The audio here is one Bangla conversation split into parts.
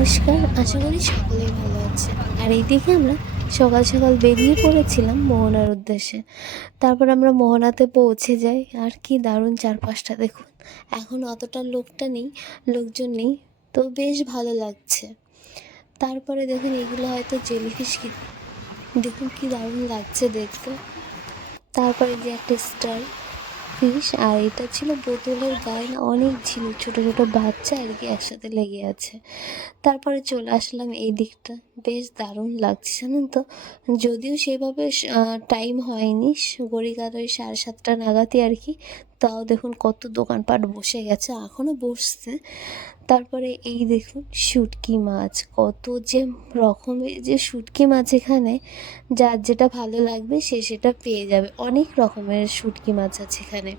নমস্কার, আশা করি সকলেই ভালো আছে আর এইদিকে আমরা সকাল সকাল বেরিয়ে পড়েছিলাম মোহনার উদ্দেশ্যে। তারপর আমরা মোহনাতে পৌঁছে যাই। আর কি দারুণ চারপাশটা দেখুন। এখন অতটা লোকটা নেই, লোকজন নেই, তো বেশ ভালো লাগছে। তারপরে দেখুন, এগুলো হয়তো জেলিফিশ কি দেখুন কি দারুণ লাগছে দেখতে। তারপরে যে একটা স্টার ফিশ আর এটা ছিল বোতলের গায়ে অনেক ঝিনুক, ছোট ছোট বাচ্চা আর কি একসাথে লেগে আছে। তারপরে চলে আসলাম এই দিকটা। বেশ দারুণ লাগছে জানেন তো। যদিও সেভাবে টাইম হয়নি গড়ি কাত ওই সাড়ে সাতটা নাগাদই আর কি। তাও দেখুন কত দোকানপাট বসে গেছে এখনও বসছে। তারপরে এই দেখুন শুটকি মাছ, কত যে রকমের যে শুটকি মাছ এখানে, যার যেটা ভালো লাগবে সে সেটা পেয়ে যাবে। অনেক রকমের শুটকি মাছ আছে এখানে।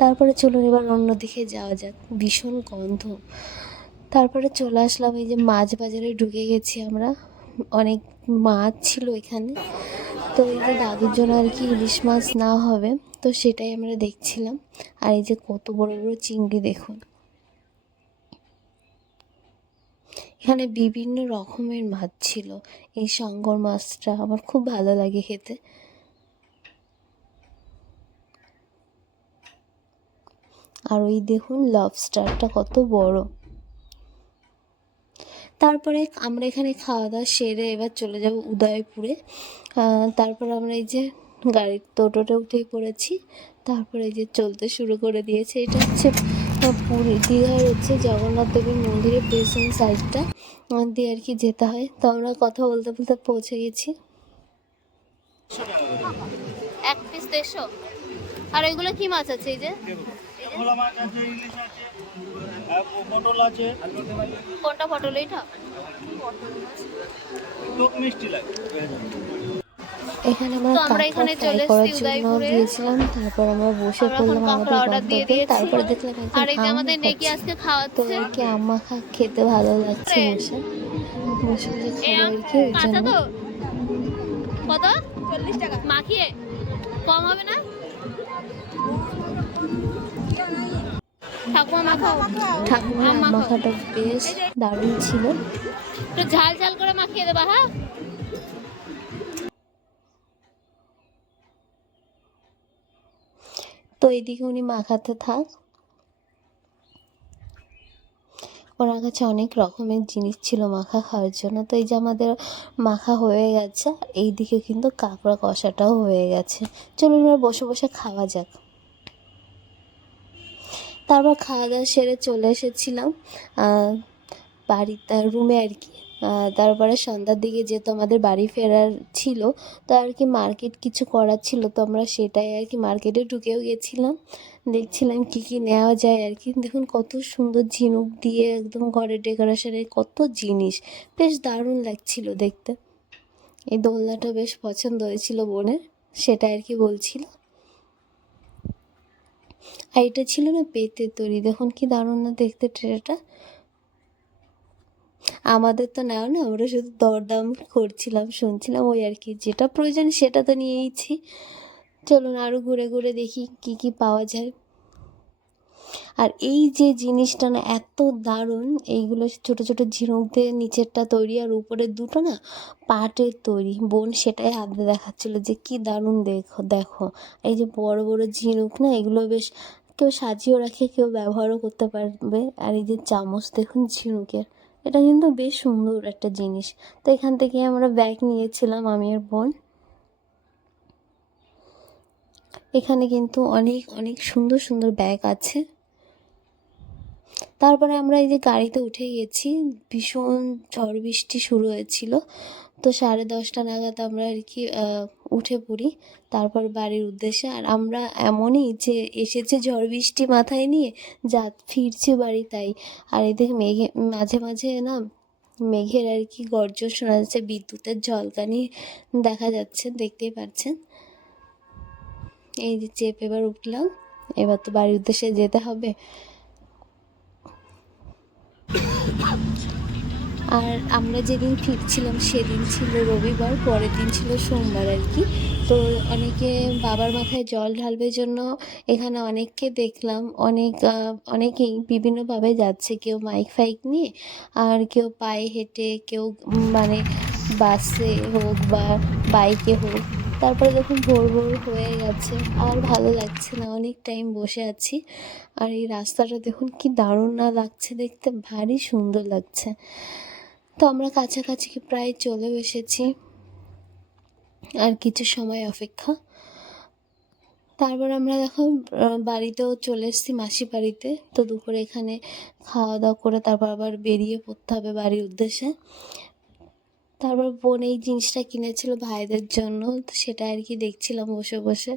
তারপরে চলুন এবার অন্যদিকে যাওয়া যাক, ভীষণ গন্ধ। তারপরে চলে আসলাম, এই যে মাছ বাজারে ঢুকে গেছি আমরা। অনেক মাছ ছিল এখানে। তো যে দাদুর জন্য আর কি ইলিশ মাছ না হবে, তো সেটাই আমরা দেখছিলাম। আর এই যে কত বড় বড় চিংড়ি দেখুন। এখানে বিভিন্ন রকমের মাছ ছিল। এই শঙ্কর মাছটা আমার খুব ভালো লাগে খেতে। আর ওই দেখুন লবস্টারটা কত বড়। তারপরে আমরা এখানে খাওয়া দাওয়া সেরে এবার চলে যাব উদয়পুরে। তারপর আমরা এই যে গাড়ির টোটোটা উঠে পড়েছি। তারপরে এই যে চলতে শুরু করে দিয়েছে। এটা হচ্ছে পুরী দীঘার হচ্ছে জগন্নাথ দেবের মন্দিরের পেছন সাইডটা দিয়ে আর কি যেতে হয়। তো আমরা কথা বলতে বলতে পৌঁছে গেছি। এক পিস দেড়শো? আর ওইগুলো কি মাছ আছে এই যে? পটল আছে? কোনটা পটল এইটা টক মিষ্টি লাগে। এখানে আমরা তো আমরা এখানে চলে করার জন্য উদয়পুরে। গিয়েছিলাম তারপর আমরা বসে পড়লাম আমাদের দিয়ে গন্তব্যে। তারপরে দেখলাম আর এই যে আমাদের নেকি আজকে তো খাওয়াচ্ছে। আর কি আম্মা খা খেতে ভালো লাগছে বসে। বসে বসে এই খাব কি ওই জন্য কত? চল্লিশ টাকা মাখিয়ে? কম হবে না? ঠাকুমা মাখাও ঠাকুমার আম আম মাখাও। মাখাটা বেশ দারুণ ছিল। একটু ঝাল ঝাল করে মাখিয়ে দেবা হ্যাঁ? তো এইদিকে উনি মাখাতে থাক। ওনার কাছে অনেক রকমের জিনিস ছিল মাখা খাওয়ার জন্য। তো এই যে আমাদের মাখা হয়ে গেছে এইদিকে কিন্তু কাঁকড়া কষাটাও হয়ে গেছে। চলুন এবার বসে বসে খাওয়া যাক। তারপর খাওয়া দাওয়া সেরে চলে এসেছিলাম আহ, বাড়িতে রুমে আর কি। তারপরে সন্ধ্যার দিকে যেহেতু আমাদের বাড়ি ফেরার ছিল তো আর কি মার্কেট কিছু করার ছিল তো আমরা সেটাই আর কি মার্কেটে ঢুকেও গেছিলাম দেখছিলাম কি কি নেওয়া যায় আর কি। দেখুন কত সুন্দর ঝিনুক দিয়ে একদম ঘরের ডেকোরেশনের কত জিনিস বেশ দারুণ লাগছিল দেখতে। এই দোলনাটা বেশ পছন্দ হয়েছিল বোনের সেটা আর কি বলছিল। আর এটা ছিল না পেতে তৈরি। দেখুন কি দারুণ না দেখতে ট্রেটা। আমাদের তো নাও না, আমরা শুধু দরদাম করছিলাম, শুনছিলাম ওই আর কি। যেটা প্রয়োজন সেটা তো নিয়েইছি চলুন আরও ঘুরে ঘুরে দেখি কি কি পাওয়া যায়। আর এই যে জিনিসটা না এত দারুণ, এইগুলো ছোট ছোট ঝিনুক দিয়ে নিচেরটা তৈরি আর উপরে দুটো না পাটের তৈরি। বোন সেটাই হাতে দেখাচ্ছিল যে কি দারুণ দেখো দেখো। এই যে বড় বড় ঝিনুক না, এগুলো বেশ কেউ সাজিয়েও রাখে, কেউ ব্যবহারও করতে পারবে। আর এই যে চামচ দেখুন ঝিনুকের, এটা কিন্তু বেশ সুন্দর একটা জিনিস। তো এখান থেকে আমরা ব্যাগ নিয়েছিলাম, আমি আর বোন। এখানে কিন্তু অনেক অনেক সুন্দর সুন্দর ব্যাগ আছে। তারপরে আমরা এই যে গাড়িতে উঠে গেছি, ভীষণ ঝড় বৃষ্টি শুরু হয়েছিল। তো সাড়ে দশটা নাগাদ আমরা আর কি উঠে পড়ি, তারপর বাড়ির উদ্দেশ্যে। আর আমরা এমনই যে এসেছে ঝড় বৃষ্টি মাথায় নিয়ে, যা ফিরছি বাড়ি তাই। আর এদিকে মেঘে, মাঝে মাঝে না মেঘের আর কি গর্জন শোনা যাচ্ছে, বিদ্যুতের ঝলকানি দেখা যাচ্ছে, দেখতেই পাচ্ছেন। এই যে চেপ এবার উঠলাম, এবার তো বাড়ির উদ্দেশ্যে যেতে হবে। আর আমরা যেদিন ফিরছিলাম সেদিন ছিল রবিবার, পরের দিন ছিল সোমবার আর কি। তো অনেকে বাবার মাথায় জল ঢালবার জন্য এখানে অনেককে দেখলাম, অনেক অনেকেই বিভিন্নভাবে যাচ্ছে কেউ মাইক ফাইক নিয়ে আর কেউ পায়ে হেঁটে, কেউ মানে বাসে হোক বা বাইকে হোক। তারপরে দেখুন ভোর ভোর হয়ে গেছে, আর ভালো লাগছে না, অনেক টাইম বসে আছি। আর এই রাস্তাটা দেখুন কি দারুণ না লাগছে, দেখতে ভারী সুন্দর লাগছে। তো আমরা কাছাকাছি প্রায় চলে এসেছি আর কিছু সময় অপেক্ষা। তারপর আমরা দেখো বাড়িতেও চলে এসেছি মাসি বাড়িতে। তো দুপুরে এখানে খাওয়া দাওয়া করে তারপর আবার বেরিয়ে পড়তে হবে বাড়ির উদ্দেশ্যে। তারপর বোন এই জিনিসটা কিনেছিল ভাইদের জন্য। তো সেটা আর কি দেখছিলাম বসে বসে।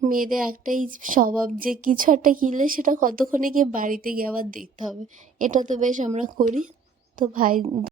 মেয়েদের একটাই স্বভাব যে, কিছু একটা কিনলে সেটা কতক্ষণে গিয়ে বাড়িতে গিয়ে আবার দেখতে হবে। এটা তো বেশ আমরা করি। তো ভাই